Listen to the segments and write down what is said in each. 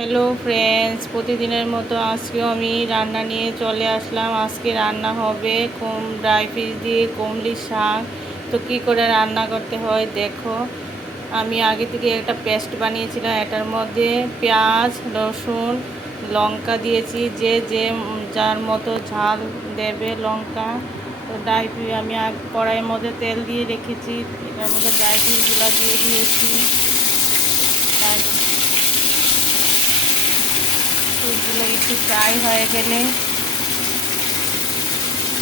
Hello friends, প্রতিদিনের মতো আজকেও আমি রান্না নিয়ে চলে আসলাম। আজকে রান্না হবে ড্রাই ফিশ দিয়ে কুমড়ি শাক। তো কী করে রান্না করতে হয় দেখো। আমি আগে থেকে একটা পেস্ট বানিয়েছিলাম, এটার মধ্যে পেঁয়াজ, রসুন, লঙ্কা দিয়েছি। যে যে যার মতো ঝাল দেবে লঙ্কা। তো ড্রাই ফিশ আমি কড়াইয়ের মধ্যে তেল দিয়ে রেখেছি, এটার মধ্যে ড্রাই ফিশগুলো দিয়ে দিয়েছি। এগুলো একটু ফ্রাই হয়ে গেলে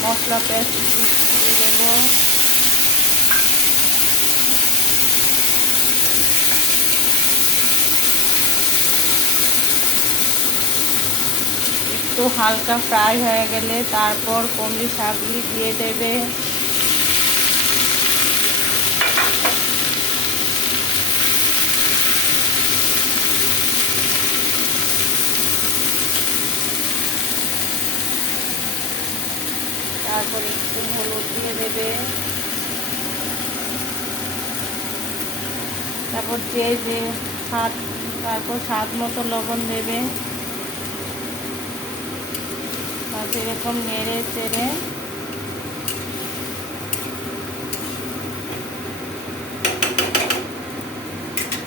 মশলা পেস্ট দিয়ে দেবো। একটু হালকা ফ্রাই হয়ে গেলে তারপর কুমড়ি শাকগুলি দিয়ে দেবে। তারপর একটু হলুদ দিয়ে দেবে। তারপর স্বাদ মতো লবণ দেবে। এরকম নেড়ে চেড়ে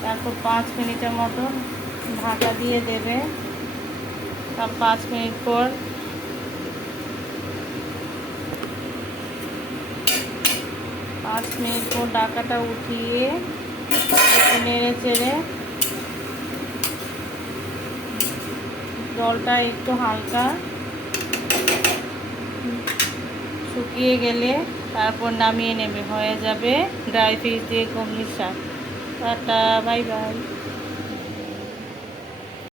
তারপর 5 মিনিটের মতো ঢাকা দিয়ে দেবে। তার 5 মিনিট পর ঢাকাটা উঠিয়ে নেড়ে চেড়ে জলটা একটু হালকা শুকিয়ে গেলে তারপর নামিয়ে নেবে। হয়ে যাবে ড্রাই ফিশ দিয়ে কুমড়ি শাক। Tata, bye bye.